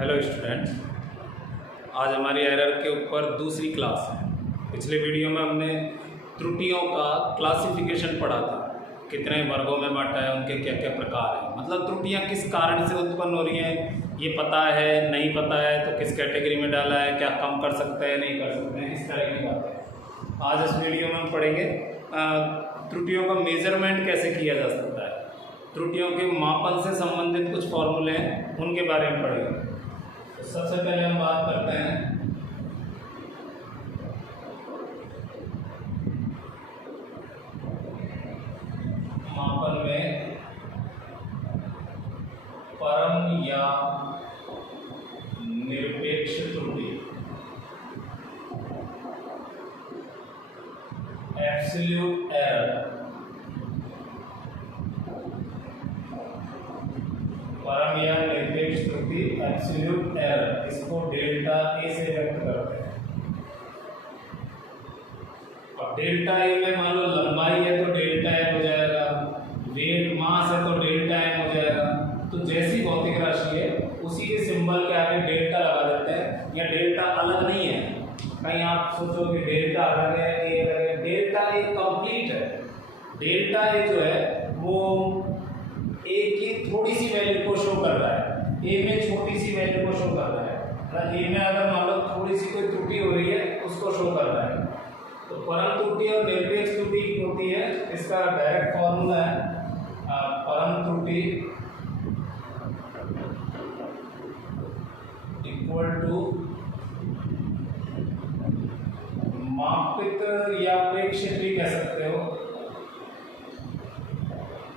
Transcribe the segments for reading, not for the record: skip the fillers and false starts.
Hello students, आज हमारी error के ऊपर दूसरी क्लास है। पिछले वीडियो में हमने त्रुटियों का क्लासिफिकेशन पढ़ा था, कितने वर्गों में बांटा है, उनके क्या क्या प्रकार हैं, मतलब त्रुटियां किस कारण से उत्पन्न हो रही हैं ये पता है, नहीं पता है तो किस कैटेगरी में डाला है, क्या कम कर सकते हैं नहीं कर सकते हैं, इस तरह की बातें आज इस वीडियो में हम पढ़ेंगे। त्रुटियों का मेजरमेंट कैसे किया जा सकता है, त्रुटियों के मापन से संबंधित कुछ फॉर्मूले हैं उनके बारे में पढ़ेंगे। तो सबसे पहले हम बात करते हैं मापन में परम या निरपेक्ष त्रुटि, एब्सोल्यूट एरर। परम या निरपेक्ष त्रुटि एब्सोल्यूट एरर, इसको डेल्टा ए से व्यक्त करते हैं। और डेल्टा ए में मान लो लंबाई है तो डेल्टा ए हो जाएगा, वेट मास है तो डेल्टा एम हो जाएगा। तो जैसी भौतिक राशि है उसी के सिंबल के आगे डेल्टा लगा देते हैं, या डेल्टा अलग नहीं है। कहीं आप सोचो कि डेल्टा अलग है, ए अलग है, डेल्टा ए कंप्लीट है। डेल्टा ए जो है वो ए की थोड़ी सी वैल्यू को शो कर रहा है, ए में छोटी सी वैल्यू को शो कर रहा है। ए में अगर मान लो थोड़ी सी कोई त्रुटि हो रही है उसको शो कर रहा है। तो परम त्रुटि और निरपेक्ष त्रुटि होती है, इसका डायरेक्ट फॉर्मूला है परम त्रुटि इक्वल टू मापित या प्रेक्षित भी कह सकते हो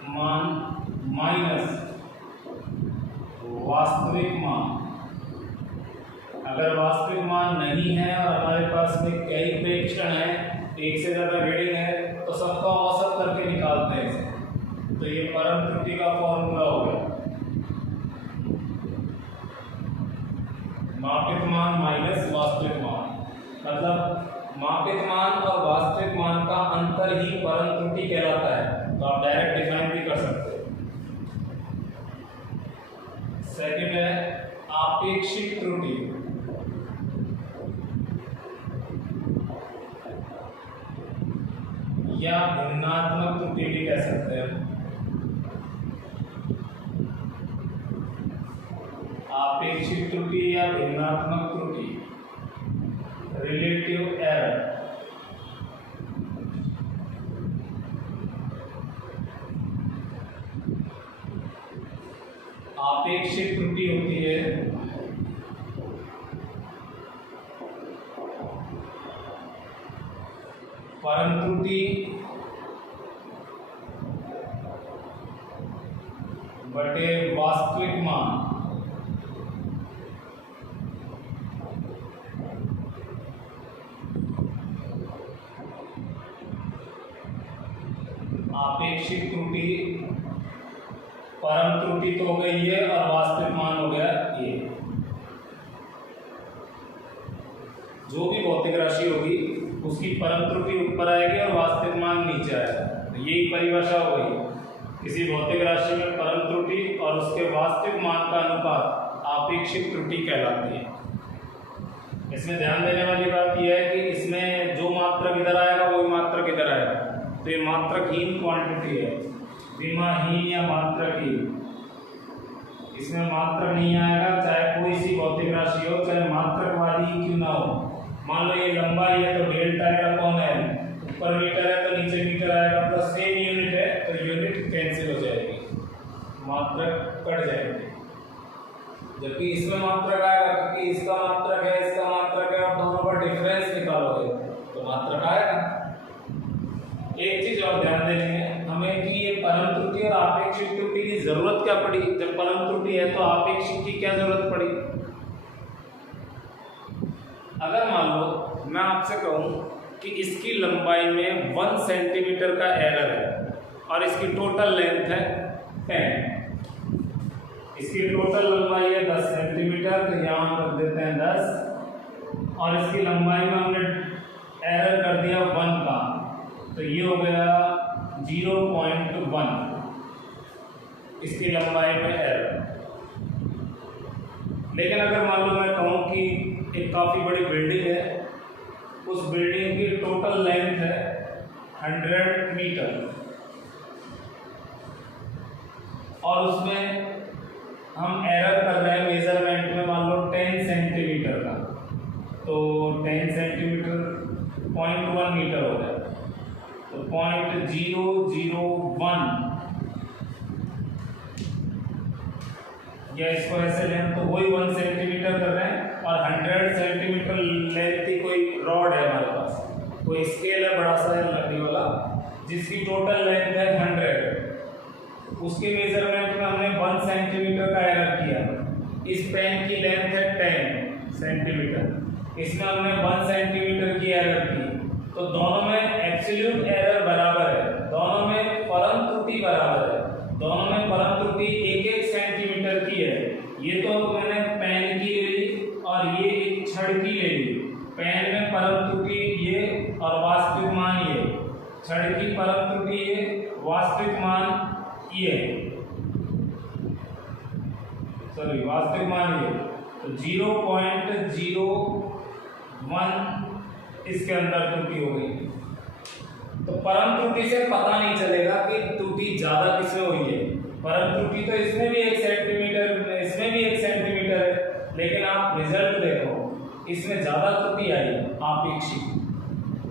मान माइनस वास्तविक मान। अगर वास्तविक मान नहीं है और हमारे पास में कई प्रेक्षण है, एक से ज्यादा रीडिंग है, तो सबका औसत करके निकालते हैं इसे। तो ये परम त्रुटि का फॉर्मूला हो गया, मापित मान माइनस वास्तविक मान। मतलब मापित मान और वास्तविक मान का अंतर ही परम त्रुटि कहलाता है। तो आप डायरेक्ट डिफाइन भी कर सकते हो। सेकंड है आपेक्षिक त्रुटि। या भिन्नात्मक त्रुटि भी कह सकते हैं। आपेक्षिक त्रुटि या भिन्नात्मक त्रुटि, रिलेटिव एरर। आपेक्षिक त्रुटि होती है परम त्रुटि बटे वास्तविक मान। आपेक्षिक त्रुटि परम त्रुटि तो हो गई है और वास्तविक मान हो गया ये। जो भी भौतिक राशि होगी उसकी परम त्रुटि ऊपर आएगी और वास्तविक मान नीचे आएगा। तो यही परिभाषा हो गई, किसी भौतिक राशि में परम त्रुटि और उसके वास्तविक मान का अनुपात आपेक्षिक त्रुटि कहलाती है। इसमें ध्यान देने वाली बात यह है कि इसमें जो मात्रक इधर आएगा वही मात्रक इधर आएगा। तो ये मात्रकहीन क्वांटिटी है, विमाहीन या मात्रकहीन। इसमें मात्रक नहीं आएगा, चाहे कोई सी भौतिक राशि हो, चाहे मात्रक वाली ही क्यों ना हो। मान लो ये लंबाई है तो डेल्टा का कौन है, ऊपर मीटर है तो नीचे मीटर आएगा, प्लस सेम यूनिट है तो यूनिट कैंसिल हो जाएगी, मात्रक कट जाएंगे। जबकि इसमें मात्रक आएगा, क्योंकि इसका मात्रक है इसका मात्रक है, और दोनों का डिफरेंस निकालोगे तो मात्रक आएगा। एक चीज और ध्यान देनी है हमें कि ये परम त्रुटि और आपेक्षिक त्रुटि की जरूरत क्या पड़ी। जब परम त्रुटि है तो आपेक्षिक की क्या जरूरत पड़ी। अगर मान लो मैं आपसे कहूं कि इसकी लंबाई में 1 सेंटीमीटर का एरर है और इसकी टोटल लेंथ है 10, इसकी टोटल लंबाई है 10 सेंटीमीटर, तो यहाँ हम रख देते हैं 10, और इसकी लंबाई में हमने एरर कर दिया 1 का, तो ये हो गया 0.1 इसकी लंबाई में एरर। लेकिन अगर मान लो मैं कहूँ कि एक काफ़ी बड़ी बिल्डिंग है, उस बिल्डिंग की टोटल लेंथ है 100 मीटर और उसमें हम एरर कर रहे हैं मेजरमेंट में मान लो 10 सेंटीमीटर का, तो 10 सेंटीमीटर 0.1 मीटर हो गया, तो 0.001 या इसको ऐसे लें तो वही 1 सेंटीमीटर कर रहे हैं। और 100 सेंटीमीटर लेंथ की कोई रॉड है हमारे पास, कोई स्केल है बड़ा सा है लकड़ी वाला जिसकी टोटल लेंथ है 100, उसके मेजरमेंट में हमने 1 सेंटीमीटर का एरर किया। इस पेन की लेंथ है 10 सेंटीमीटर, इसमें हमने 1 सेंटीमीटर की एरर की, तो दोनों में एब्सोल्यूट एरर बराबर है, दोनों में परम त्रुटि बराबर है, दोनों में परम त्रुटि 1-1 सेंटीमीटर की है। ये तो मैंने पेन की ले ली और ये एक छड़ की ले ली। पेन में परम त्रुटि ये और वास्तविक मान ये, छड़ की परम त्रुटि ये, वास्तविक मान ये, सॉरी वास्तविक मान ये, तो 0.01 इसके अंदर त्रुटि हो गई। तो परम त्रुटि से पता नहीं चलेगा कि त्रुटि ज्यादा किसमें हुई है। परम त्रुटि तो इसमें भी 1 सेंटीमीटर, इसमें भी 1 सेंटीमीटर है, लेकिन आप रिजल्ट देखो इसमें ज्यादा त्रुटि आई आपेक्षिक,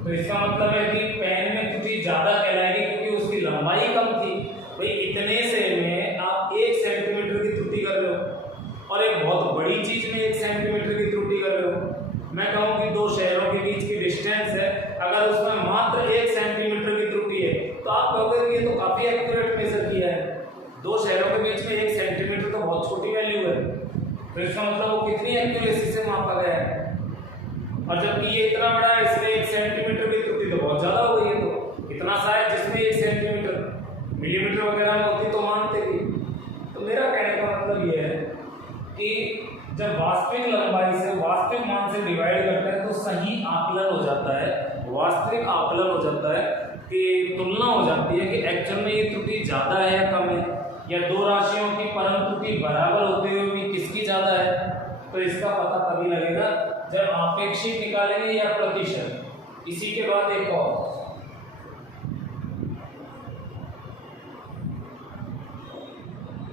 तो इसका मतलब है कि पेन में त्रुटि ज्यादा कहलाएगी क्योंकि उसकी लंबाई कम थी। भाई इतने से में आप 1 सेंटीमीटर की त्रुटि कर रहे हो और एक बहुत बड़ी चीज में 1 सेंटीमीटर की त्रुटि कर रहे हो। मैं कहूँ कि 2 शहरों के बीच की डिस्टेंस है, अगर उसमें मात्र 1 सेंटीमीटर की त्रुटि है तो आप कहोगे कि ये तो काफी एक्यूरेट मेजर किया है। 2 शहरों के बीच में 1 सेंटीमीटर तो बहुत छोटी वैल्यू है, तो इसका मतलब वो कितनी एक्यूरेसी से मापा गया है। और जबकि ये इतना बड़ा है, इसमें 1 सेंटीमीटर की त्रुटि तो बहुत ज्यादा हो गई है, तो इतना सा है जिसमें 1 सेंटीमीटर मिलीमीटर वगैरह में होती तो मानते भी। तो मेरा कहने का मतलब ये है कि जब वास्तविक लंबाई से वास्तविक मान से डिवाइड करते हैं तो सही आकलन हो जाता है, वास्तविक आकलन हो जाता है कि तुलना हो जाती है कि एक्चुअल में ये त्रुटि ज्यादा है या कम है, या 2 राशियों की परम त्रुटि बराबर होते हुए भी किसकी ज्यादा है। तो इसका पता तभी लगेगा जब आपेक्षिक निकालेंगे या प्रतिशत। इसी के बाद एक और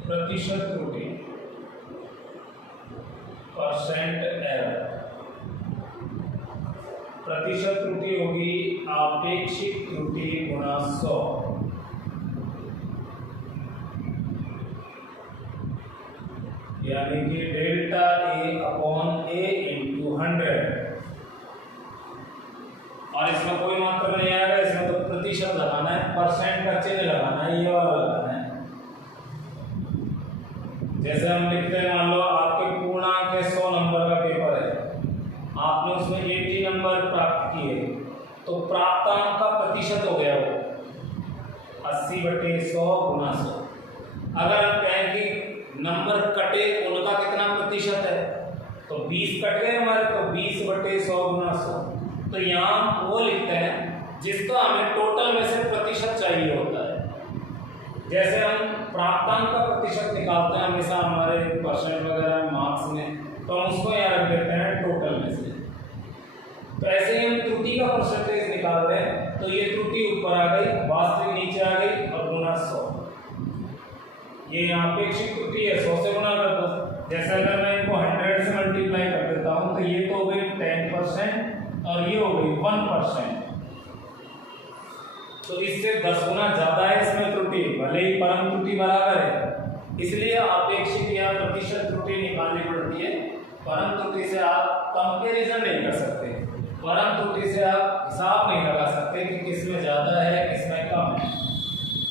प्रतिशत त्रुटि, परसेंट एरर। प्रतिशत त्रुटि होगी आपेक्षिक त्रुटि गुणा 100, यानी कि delta A upon A into 100। और इसमें कोई मात्रा नहीं आएगा, इसमें तो प्रतिशत लगाना है, परसेंट का चिन्ह लगाना है, ये वाला लगाना है। जैसे हम लिखते हैं, मान लो आपके पूर्णांक के 100 नंबर का पेपर है, आपने उसमें 80 नंबर प्राप्त किए, तो प्राप्तांक का प्रतिशत हो गया वो 80/100 गुना 100। अगर हम कहें कि नंबर कटे उनका कितना प्रतिशत है, तो 20 कट गए हमारे, तो 20/100 गुना 100। तो यहाँ वो लिखते हैं जिसका हमें टोटल में से प्रतिशत चाहिए होता है। जैसे हम प्राप्तांक का प्रतिशत निकालते हैं हमेशा हमारे परसेंट वगैरह मार्क्स में, तो हम उसको यहाँ रख देते हैं टोटल में से। तो ऐसे ही हम त्रुटि का परसेंटेज निकाल रहे हैं, तो ये त्रुटि ऊपर आ गई, वास्तविक नीचे आ गई और गुना 100। ये अपेक्षित त्रुटि है, 100 से गुना कर दो। जैसे अगर मैं इनको 100 से मल्टीप्लाई कर देता हूँ तो ये तो हो गई 10% और ये हो गई 1%, तो इससे 10 गुना ज्यादा है इसमें त्रुटि, भले ही परम त्रुटि बराबर है। इसलिए अपेक्षित या प्रतिशत त्रुटि निकालनी पड़ती है। परम त्रुटि से आप कंपैरिजन नहीं कर सकते, परम त्रुटि से आप हिसाब नहीं लगा सकते कि किसमें ज्यादा है किसमें कम है।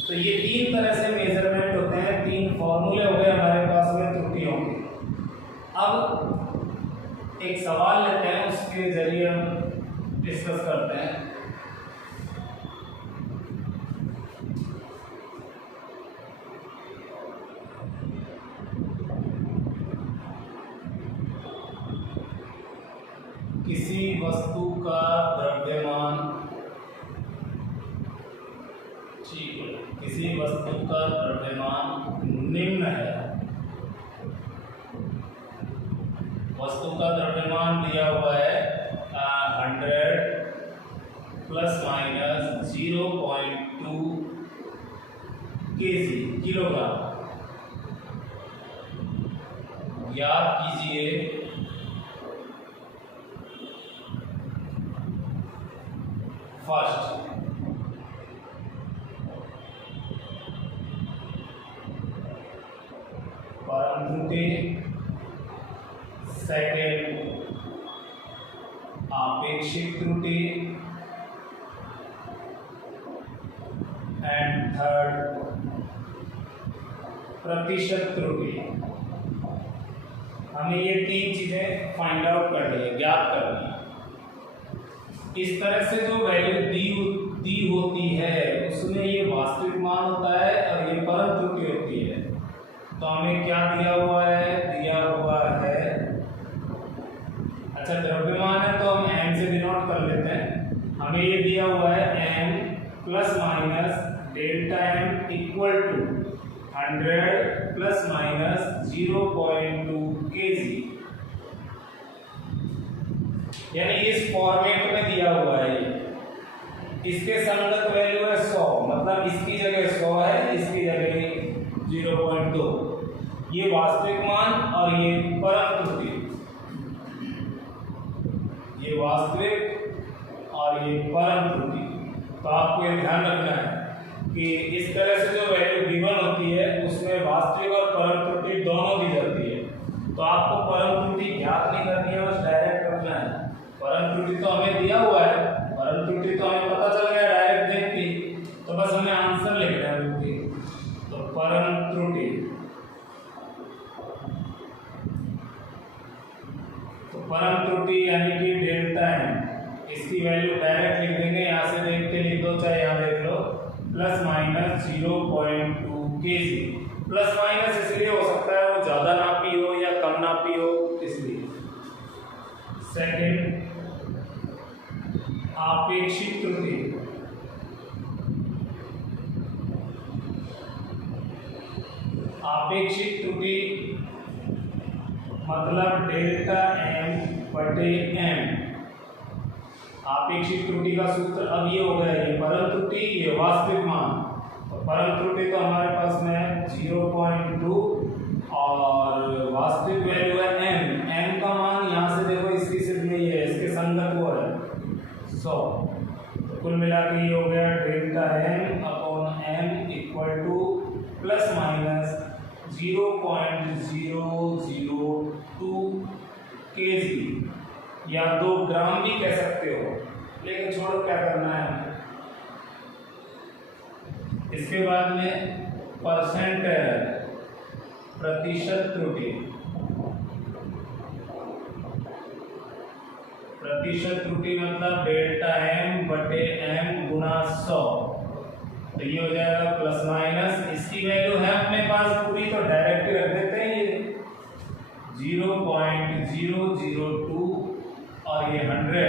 तो ये 3 तरह से मेजरमेंट होते हैं, 3 फॉर्मूले हो गए हमारे पास में त्रुटियों के। अब एक सवाल लेते हैं, उसके जरिए हम डिस्कस करते हैं। किसी वस्तु का द्रव्यमान, ठीक है, किसी वस्तु का द्रव्यमान निम्न है वस्तु का द्रव्यमान दिया हुआ है 100 प्लस माइनस 0.2 kg किलोग्राम। याद कीजिए फर्स्ट परम त्रुटि, सेकेंड आपेक्षिक त्रुटि एंड थर्ड प्रतिशत त्रुटि। हमें ये तीन चीजें फाइंड आउट करनी है, ज्ञात करनी है। इस तरह से जो वैल्यू दी होती है उसमें ये वास्तविक मान होता है और ये परम त्रुटि होती है। तो हमें क्या दिया हुआ है? दिया हुआ है, अच्छा द्रव्यमान है तो हम m से डिनोट कर लेते हैं। हमें ये दिया हुआ है m plus minus delta m equal to 100 plus minus 0.2 kg, यानी इस फॉर्मेट में दिया हुआ है। इसके संगत वैल्यू है 100, मतलब इसकी जगह 100 है, इसकी जगह 0.2। ये वास्तविक मान और ये परम त्रुटि, ये वास्तविक और ये परम त्रुटि। तो आपको ये ध्यान रखना है कि इस तरह से जो वैल्यू गिवन होती है उसमें वास्तविक और परम त्रुटि दोनों दी जाती है। तो आपको परम त्रुटि ज्ञात नहीं करनी है, बस डायरेक्ट करना है। परम त्रुटि तो हमें दिया हुआ है, परम त्रुटि तो हमें पता चल गया डायरेक्ट देख के, तो बस हमें आंसर लिखना है। तो परम त्रुटि, तो परम त्रुटि यानी कि डेल्टा m, इसकी वैल्यू डायरेक्ट लिख देंगे, यहाँ से देख के लिख दो चाहे यहाँ देख लो, plus minus 0.2 kg। Plus minus इसलिए हो सकता है वो ज्यादा नापी हो या कम नापी हो, इसलिए। सेकेंड आपेक्षिक त्रुटि, आपेक्षिक त्रुटि मतलब डेल्टा m बटे m। आपेक्षिक त्रुटि का सूत्र अब ये हो गया, ये परम त्रुटि, ये वास्तविक मान। तो परम त्रुटि तो हमारे पास में है 0.2 और वास्तविक वैल्यू है m। m का मान यहाँ से देखो इसकी सिर्फ नहीं है, इसके संगत वो है 100। तो कुल मिला के ये हो गया delta m upon m equal two plus minus 0.002 kg या 2 ग्राम भी कह सकते हो, लेकिन छोड़ो क्या करना है। इसके बाद में परसेंट एरर, प्रतिशत त्रुटि। प्रतिशत त्रुटि मतलब डेल्टा m बटे m गुना 100। तो ये हो जाएगा प्लस माइनस, इसकी वैल्यू है अपने पास पूरी तो डायरेक्ट रख देते हैं, ये 0.002 और ये 100,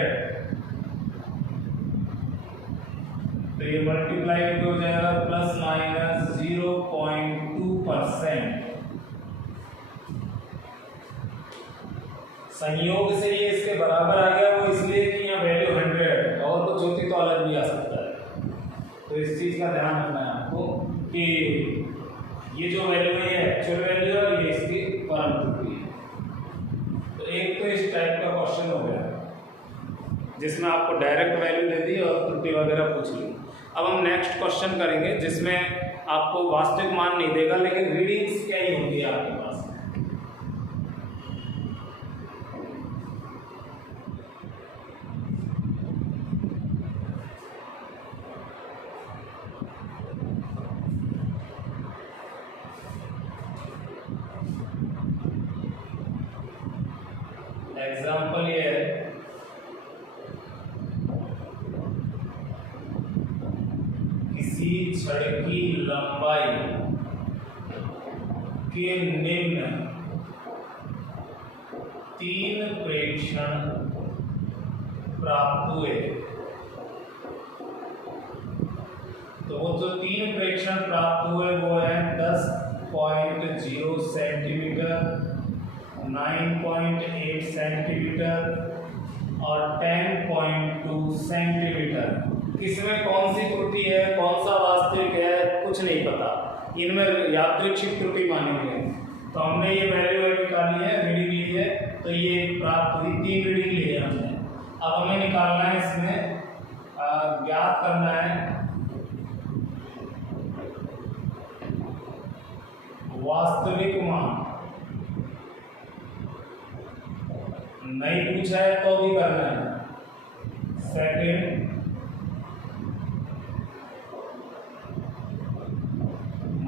तो ये मल्टीप्लाई हो जाएगा प्लस माइनस 0.2%। संयोग से ये इसके बराबर आ गया, वो इसलिए कि यहाँ वैल्यू 100 और कुछ होती तो अलग भी आ सकता है। तो इस चीज का ध्यान रखना है आपको कि ये जो वैल्यू है ये एक्चुअल वैल्यू है और ये इसकी परम त्रुटि है। तो एक तो इस टाइप का क्वेश्चन हो गया जिसमें आपको डायरेक्ट वैल्यू दे दी और त्रुटि वगैरह पूछ ली। अब हम नेक्स्ट क्वेश्चन करेंगे जिसमें आपको वास्तविक मान नहीं देगा, लेकिन रीडिंग्स क्या ही होती है आपके पास। एग्जाम्पल ये है, किसी छड़ की लंबाई के निम्न 3 प्रेक्षण प्राप्त हुए। तो वो जो 3 प्रेक्षण प्राप्त हुए वो है 10.0 सेंटीमीटर, 9.8 सेंटीमीटर और 10.2 सेंटीमीटर। किसमें कौन सी त्रुटि है, कौन सा वास्तविक है, कुछ नहीं पता, इनमें यादृच्छिक त्रुटि मानेंगे। तो हमने ये वैल्यू निकाली है, रीडिंग ली है, तो ये प्राप्त हुई, 3 रीडिंग ली है हमने। अब हमें निकालना है, इसमें ज्ञात करना है वास्तविक मान। नहीं पूछा है तो भी करना है। सेकंड,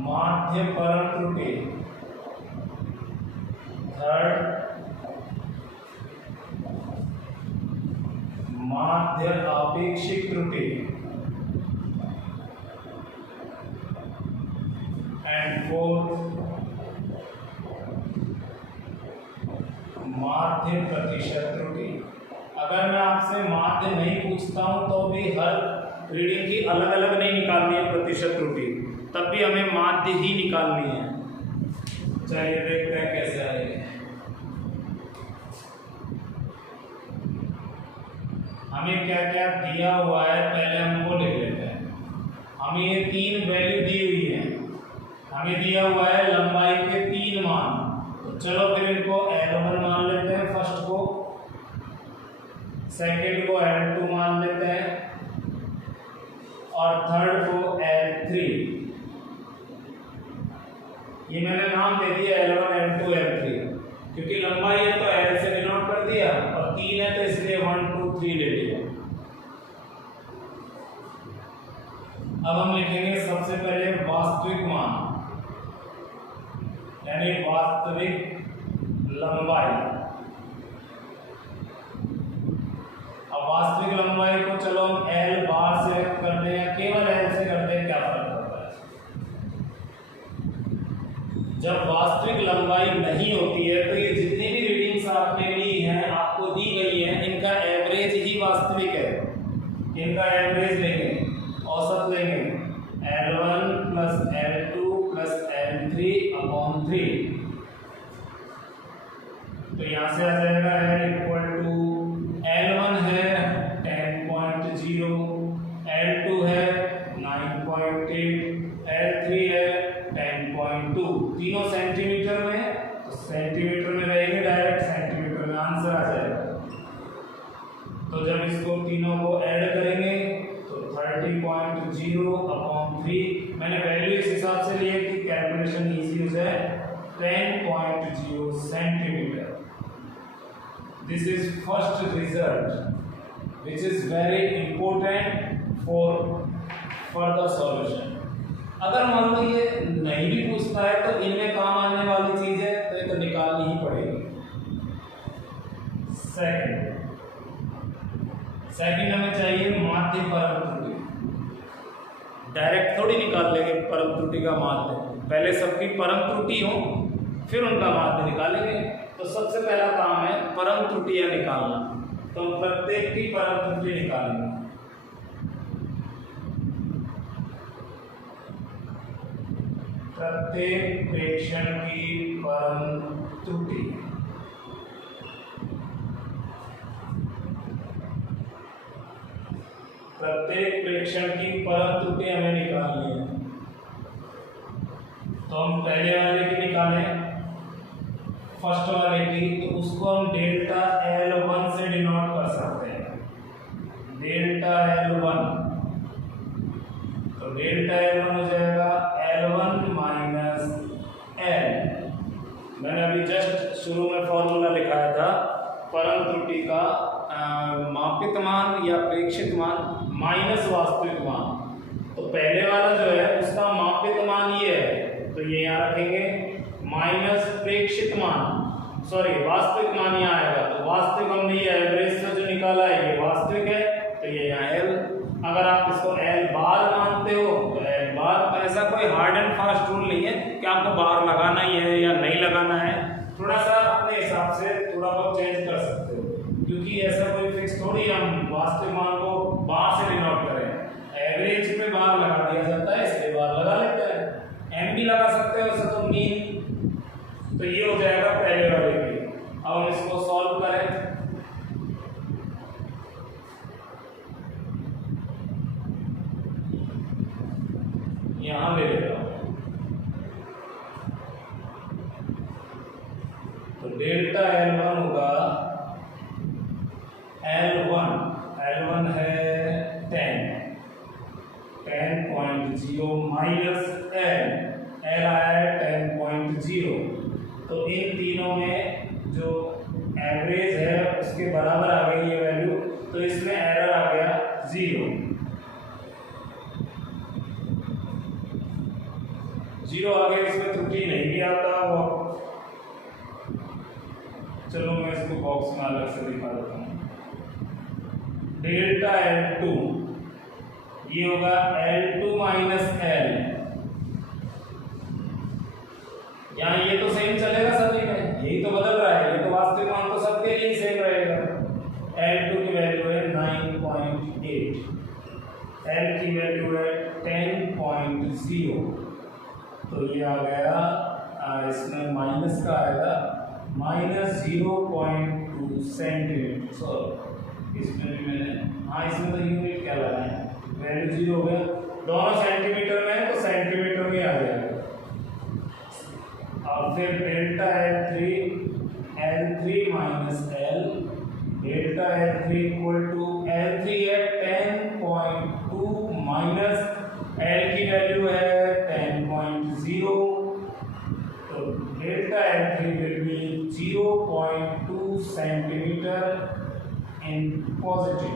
माध्य परम त्रुटि। थर्ड, माध्य आपेक्षिक त्रुटि। एंड फोर्थ, माध्य प्रतिशत त्रुटि। अगर मैं आपसे माध्य नहीं पूछता हूं तो भी हर रीडिंग की अलग अलग नहीं निकालनी है प्रतिशत त्रुटि, तब भी हमें माध्य ही निकालनी है। चलिए देखते हैं कैसे आएगी। हमें क्या क्या दिया हुआ है पहले हम वो लिख लेते हैं। हमें ये 3 वैल्यू दी हुई है। हमें दिया हुआ है लंबाई के 3 मान, तो चलो फिर इनको L1 मान लेते हैं, फर्स्ट को, सेकंड को L2 मान लेते हैं और थर्ड को L3। ये मैंने नाम दे दिया L1, L2, L3, क्योंकि लंबाई है तो L से डिनोट कर दिया और 3 है तो इसलिए 1, 2, 3 ले लिया। अब हम लिखेंगे सबसे पहले वास्तविक मान, यानी वास्तविक लंबाई। अब वास्तविक लंबाई को चलो हम L बार से व्यक्त करते हैं, केवल L से करते हैं, क्या फर्क पड़ता है। जब वास्तविक लंबाई नहीं होती है तो ये जितनी भी रीडिंग्स आपने ली हैं, आपको दी गई हैं, इनका एवरेज ही वास्तविक है। इनका एवरेज लेंगे, औसत लेंगे, L1 plus L2 plus L3 upon 3। तो यहाँ से आ जाएगा L इक्वल टू L1 है 10.0, L2 है 9.8, L3 है 10.2। तीनों सेंटीमीटर में, तो सेंटीमीटर में रहेंगे, डायरेक्ट सेंटीमीटर में आंसर आ जाएगा। तो जब इसको तीनों को ऐड करेंगे तो 30.0 अपॉन 3, मैंने वैल्यू इस हिसाब से ली है कि कैलकुलेशन इजी हो जाए, 10.0 centimetre. This is first result, which is very important for further solution. अगर मान लो ये नहीं भी पूछता है तो इनमें काम आने वाली चीज है, तो ये तो निकालनी ही पड़ेगी। सेकंड हमें चाहिए माध्य परम त्रुटि। डायरेक्ट थोड़ी निकाल लेंगे परम त्रुटि का माध्य, पहले सबकी परम त्रुटि हो फिर उनका माध्य निकालेंगे। तो सबसे पहला काम है परम त्रुटियां निकालना, तो प्रत्येक की परम त्रुटि निकालेंगे। प्रत्येक प्रेक्षण की परम त्रुटि। प्रत्येक प्रेक्षण की परम त्रुटि हमें निकालनी है। तो हम पहले वाले की निकालें, फर्स्ट वाले की, तो उसको हम डेल्टा L1 से डिनोट कर सकते हैं, डेल्टा L1। तो डेल्टा L1 हो जाएगा L1 माइनस L। मैंने अभी जस्ट शुरू में फॉर्मूला लिखाया था परम त्रुटि का, मापित मान या प्रेक्षित मान माइनस वास्तविक मान। तो पहले वाला जो है उसका मापित मान ये है, तो ये यहाँ रखेंगे, माइनस प्रेक्षित मान, सॉरी वास्तविक मान यहाँ आएगा। तो वास्तविक हमने ये एवरेज से जो निकाला है ये वास्तविक है, तो ये यहाँ L। अगर आप इसको L बार मानते हो तो L बार। ऐसा कोई हार्ड एंड फास्ट रूल नहीं है कि आपको बार लगाना ही है या नहीं लगाना है, थोड़ा सा अपने हिसाब से थोड़ा बहुत चेंज कर सकते हो, क्योंकि ऐसा कोई फिक्स थोड़ी हम वास्तविक मान को बार से डिनोट करें। एवरेज पे बार लगा दिया जाता है, इसलिए बार लगा लेते हैं। एम भी लगा सकते हो वैसे तो मीन। तो ये हो जाएगा पहले वाले की। अब हम इसको सॉल्व करें। यहां ले लेता हूं, तो डेल्टा L1 होगा, L1 है 10.0 माइनस L आया है 10.0। तो इन तीनों में जो एवरेज है उसके बराबर आ गई ये वैल्यू, तो इसमें एरर आ गया 0 आ गया, इसमें त्रुटि नहीं भी आता वो। चलो मैं इसको बॉक्स में अलग से दिखा देता हूँ। डेल्टा L2 ये होगा L2 माइनस L, यहाँ ये तो सेम चलेगा सभी में, यही तो बदल रहा है, ये तो वास्तविक मान तो सबके लिए सेम रहेगा। L2 की वैल्यू है 9.8, L की वैल्यू है 10.0, तो ये आ गया, इसमें माइनस का आएगा -0.2 सेंटीमीटर। सॉरी इसमें भी मैंने, हाँ इसमें तो यूनिट क्या लगाए, वैल्यू 0 हो गया, दोनों सेंटीमीटर में है तो सेंटीमीटर में आ जाएगा। अब फिर delta L3 minus L, delta L3 equal to L3 है 10.2 माइनस L की वैल्यू है 10.0, तो delta L3 will be 0.2 centimetre in positive,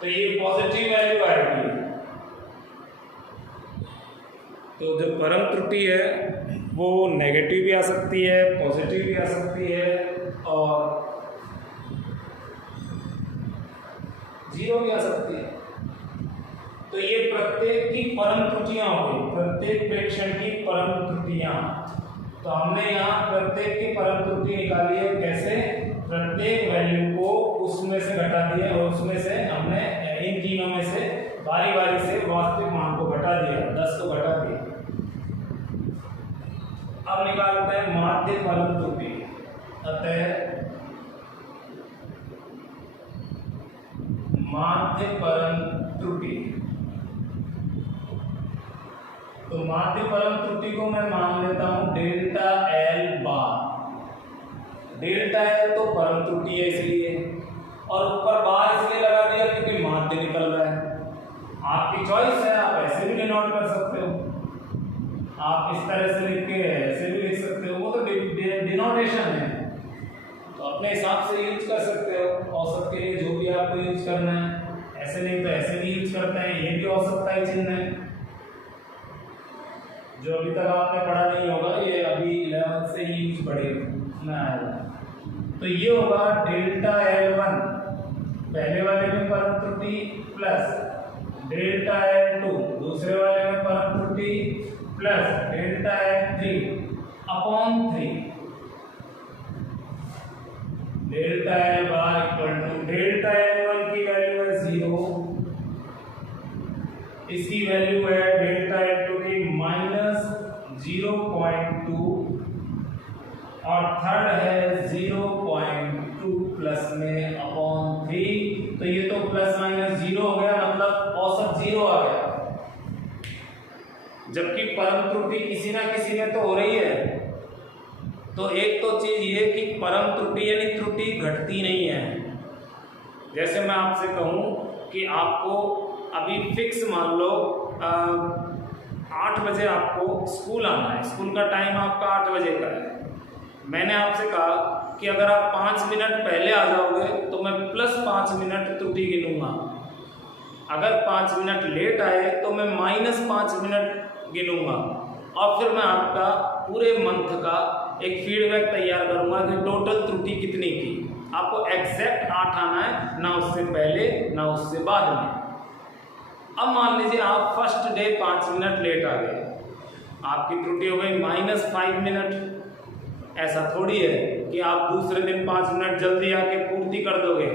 तो ये पॉजिटिव वैल्यू आएगी। तो जो परम त्रुटि है वो नेगेटिव भी आ सकती है, पॉजिटिव भी आ सकती है और 0 भी आ सकती है। तो ये प्रत्येक की परम त्रुटियां हो गई, प्रत्येक प्रेक्षण की परम त्रुटियां। तो हमने यहाँ प्रत्येक की परम त्रुटि निकाली है, कैसे? प्रत्येक वैल्यू को उसमें से घटा दिया और उसमें से हमने इन तीनों में से बारी बारी से वास्तविक मान को घटा दिया, 10 को घटा दिया। अब निकालते हैं माध्य परम त्रुटि। अतः माध्य परम त्रुटि, तो माध्य परम त्रुटि को मैं मान लेता हूं डेल्टा L बार। डेल्टा L तो परम त्रुटि है इसलिए, और ऊपर बार इसलिए लगा दिया क्योंकि माध्य निकल रहा है। आपकी चॉइस है, आप ऐसे भी डिनोट कर सकते हो, आप इस तरह से लिख के ऐसे भी लिख सकते हो, वो तो डिनोटेशन है, तो अपने हिसाब से यूज कर सकते हो। औसत के लिए जो भी आपको यूज करना है, ऐसे नहीं तो ऐसे भी यूज करते हैं, ये भी औसत का ही चिन्ह है। जो अभी तक आपने पढ़ा नहीं होगा, ये अभी 11th से ही यूज पढ़ेगा। तो ये होगा डेल्टा L1 पहले वाले में परम त्रुटि प्लस डेल्टा L2 दूसरे वाले में परम त्रुटि plus delta L3 upon 3, delta L bar equal to delta L1 की वैल्यू है 0, इसकी वैल्यू है डेल्टा L2 की -0.2 और थर्ड है 0.2 प्लस में अपॉन 3, तो ये तो प्लस माइनस 0 हो गया, मतलब औसत 0 आ गया। जबकि परम त्रुटि किसी ना किसी में तो हो रही है। तो एक तो चीज ये कि परम त्रुटि यानी त्रुटि घटती नहीं है। जैसे मैं आपसे कहूं कि आपको अभी फिक्स मान लो 8 बजे आपको स्कूल आना है, स्कूल का टाइम आपका 8 बजे का है। मैंने आपसे कहा कि अगर आप 5 मिनट पहले आ जाओगे तो मैं +5 मिनट त्रुटि गिनूंगा, अगर 5 मिनट लेट आए तो मैं -5 मिनट गिनूंगा, और फिर मैं आपका पूरे मंथ का एक फीडबैक तैयार करूंगा कि टोटल त्रुटि कितनी की। आपको एग्जैक्ट 8 आना है, ना उससे पहले ना उससे बाद में। अब मान लीजिए आप फर्स्ट डे 5 मिनट लेट आ गए, आपकी त्रुटि हो गई -5 मिनट। ऐसा थोड़ी है कि आप दूसरे दिन 5 मिनट जल्दी आके पूर्ति कर दोगे,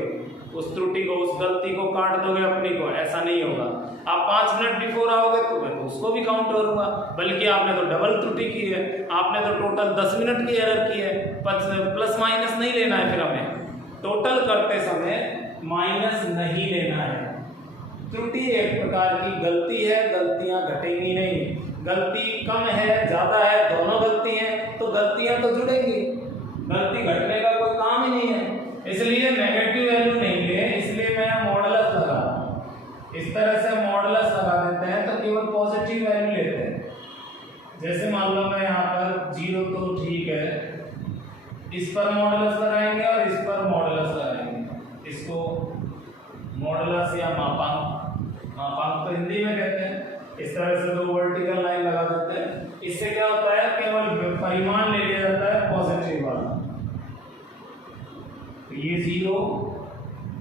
उस त्रुटि को, उस गलती को काट दोगे अपनी को, ऐसा नहीं होगा। आप 5 मिनट बिफोर आओगे तो मैं तो उसको भी काउंट करूंगा, बल्कि आपने तो डबल त्रुटि की है, आपने तो टोटल 10 मिनट की एरर की है। प्लस माइनस नहीं लेना है, फिर हमें टोटल करते समय माइनस नहीं लेना है। त्रुटि एक प्रकार की गलती है, गलतियां घटेंगी नहीं। गलती कम है ज़्यादा है, दोनों गलती हैं तो गलतियां तो जुड़ेंगी, गलती घटने का कोई काम ही नहीं है। इसलिए नेगेटिव वैल्यू नहीं ले, इसलिए मैं मॉडुलस लगा, इस तरह से मॉडुलस लगा देते हैं तो केवल पॉजिटिव वैल्यू लेते हैं। जैसे मान लो मैं यहाँ पर 0 तो ठीक है, इस पर मॉडुलस लगाएंगे और इस पर मॉडुलस लगाएंगे। इसको मॉडुलस या मापांक, मापांक तो हिंदी में कहते हैं। इस तरह से 2 वर्टिकल लाइन लगा देते हैं। इससे क्या होता है, केवल परिमाण ले लिया जाता है पॉजिटिव वाला। तो ये 0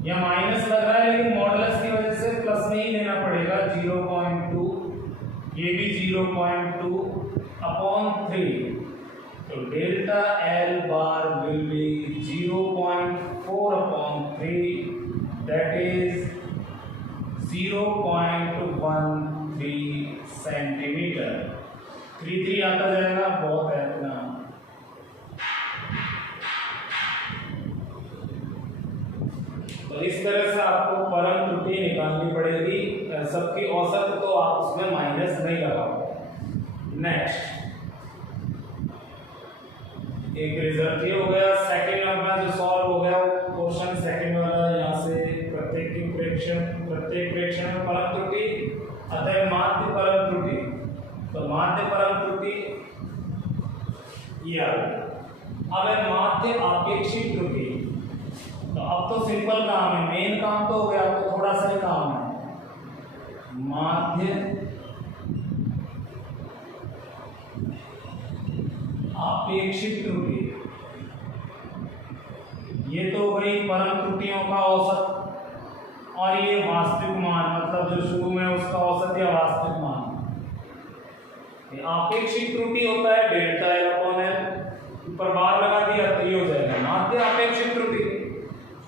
या माइनस लग रहा है, लेकिन मॉडुलस की वजह से प्लस नहीं लेना पड़ेगा। 0.2, ये भी 0.2/3। तो delta L bar will be 0.4/3, that is 0.13 centimetre. 3 आता जाएगा, बहुत है इतना। तो इस तरह से आपको परम त्रुटि निकालनी पड़ेगी। सबकी औसत तो आप उसमें माइनस नहीं लगाओगे। नेक्स्ट एक रिजल्ट ये हो गया। सेकंड नंबर जो सॉल्व हो गया क्वेश्चन सेकंड वाला, यहाँ से प्रत्येक प्रेक्षण में परम त्रुटि, अतः माध्य परम त्रुटि। तो माध्य परम त्रुटि ये आ गई। अब है माध्य आपेक्षिक त्रुटि। तो अब तो सिंपल काम है, मेन काम तो हो गया, अब तो थोड़ा सा ही काम है। माध्य आपेक्षिक त्रुटि, ये तो हो गई परम त्रुटियों का औसत, और ये वास्तविक मान, मतलब जो शुरू में उसका औसत या वास्तविक मान। आपेक्षिक त्रुटि होता है डेल्टा एल/एल, ऊपर बार लगा दिया तो ये हो जाएगा माध्य आपेक्षिक त्रुटि।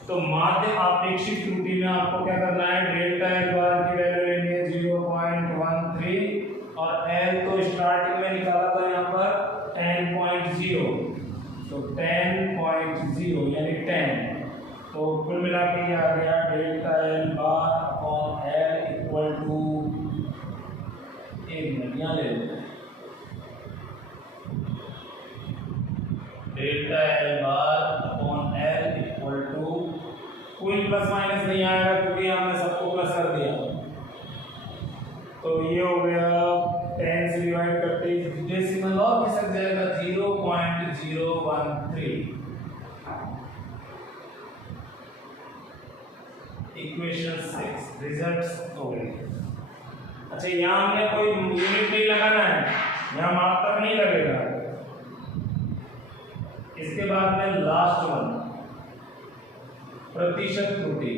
तो माध्य आपेक्षिक त्रुटि में आपको क्या करना है, डेल्टा एल बार की वैल्यू लेनी है 0.13, और एल तो स्टार्टिंग में निकाला था यहाँ पर 10.0, तो 10.0 यानी 10। तो कुल मिला के ये आ गया delta L bar upon L equal to, एक मिनट यहाँ ले लेते हैं, delta L bar upon L equal to, कोई प्लस माइनस नहीं आएगा क्योंकि हमने सबको प्लस कर दिया। तो ये हो गया 10 से डिवाइड करते डेसिमल और खिसक जाएगा 0.013। इक्वेशन 6 रिजल्ट्स हो गए। अच्छा, यहाँ हमने कोई यूनिट नहीं लगाना है, यहाँ माप तक नहीं लगेगा। इसके बाद में लास्ट वन, प्रतिशत त्रुटि,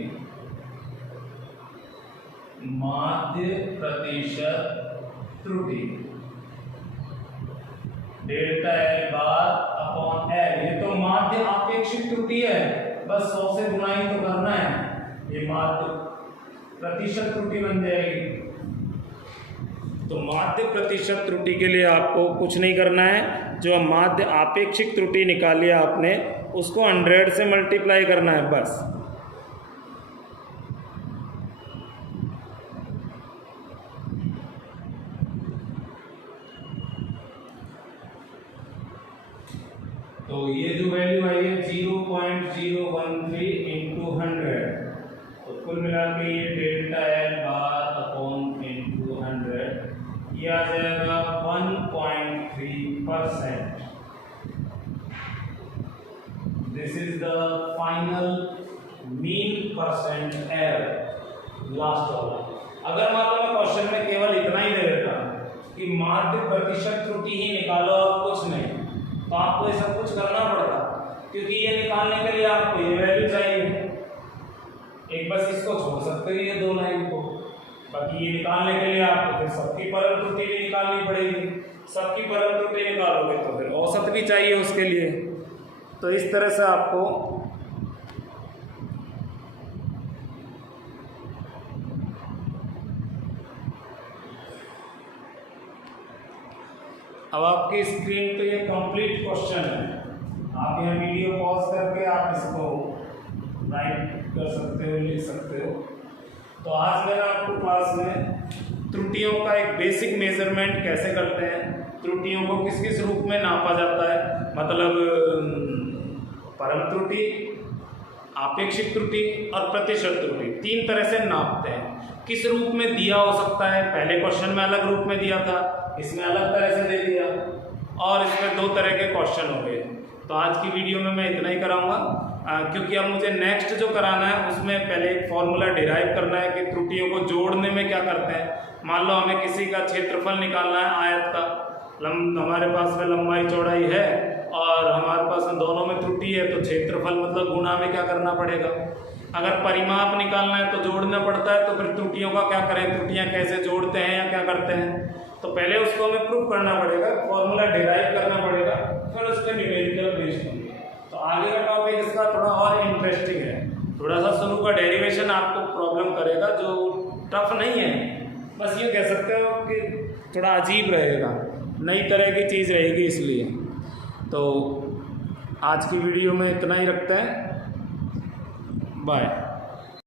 माध्य प्रतिशत त्रुटि, delta L bar upon L. ये तो माध्य आपेक्षिक त्रुटि है, बस 100 से गुणा ही तो करना है, ये माध्य प्रतिशत त्रुटि बन जाएगी। तो माध्य प्रतिशत त्रुटि के लिए आपको कुछ नहीं करना है, जो माध्य आपेक्षिक त्रुटि निकाली आपने उसको 100 से मल्टीप्लाई करना है बस। तो ये जो वैल्यू आई है 0.013 इंटू 100, तो कुल मिला के ये delta L bar upon into 100 ये आ जाएगा 1.3%। This is the final mean percent error last वाला। अगर मान लो मैं क्वेश्चन में केवल इतना ही दे देता कि माध्य प्रतिशत त्रुटि ही निकालो और कुछ नहीं, तो आपको ये सब कुछ करना पड़ता, क्योंकि ये निकालने के लिए आपको ये वैल्यू चाहिए। एक बस इसको छोड़ सकते हो ये 2 लाइन को, बाकी ये निकालने के लिए आपको फिर सबकी परम त्रुटि भी निकालनी पड़ेगी। सबकी परम त्रुटि निकालोगे तो फिर औसत भी चाहिए उसके लिए। तो इस तरह से आपको आपकी स्क्रीन पे ये कंप्लीट क्वेश्चन है। आप यहाँ वीडियो पॉज करके आप इसको राइट कर सकते हो, लिख सकते हो। तो आज मैंने आपको क्लास में त्रुटियों का एक बेसिक मेजरमेंट कैसे करते हैं, त्रुटियों को किस किस रूप में नापा जाता है, मतलब परम त्रुटि, आपेक्षिक त्रुटि और प्रतिशत त्रुटि, 3 तरह से नापते हैं। किस रूप में दिया हो सकता है, पहले क्वेश्चन में अलग रूप में दिया था, इसमें अलग तरह से दे दिया, और इसमें 2 तरह के क्वेश्चन हो गए। तो आज की वीडियो में मैं इतना ही कराऊंगा, क्योंकि अब मुझे नेक्स्ट जो कराना है उसमें पहले एक फॉर्मूला डिराइव करना है कि त्रुटियों को जोड़ने में क्या करते हैं। मान लो हमें किसी का क्षेत्रफल निकालना है आयत का, हमारे पास में लंबाई चौड़ाई है और हमारे पास में दोनों में त्रुटि है, तो क्षेत्रफल मतलब गुणा में क्या करना पड़ेगा। अगर परिमाप निकालना है तो जोड़ना पड़ता है, तो फिर त्रुटियों का क्या करें, त्रुटियां कैसे जोड़ते हैं या क्या करते हैं, तो पहले उसको हमें प्रूफ करना पड़ेगा, फॉर्मूला डिराइव करना पड़ेगा, फिर उसके न्यूमेरिकल बेस होंगे। तो आगे का टॉपिक इसका थोड़ा और इंटरेस्टिंग है, थोड़ा सा शुरू का डेरिवेशन आपको प्रॉब्लम करेगा, जो टफ नहीं है, बस ये कह सकते हो कि थोड़ा अजीब रहेगा, नई तरह की चीज़ रहेगी, इसलिए। तो आज की वीडियो में इतना ही रखते हैं, बाय।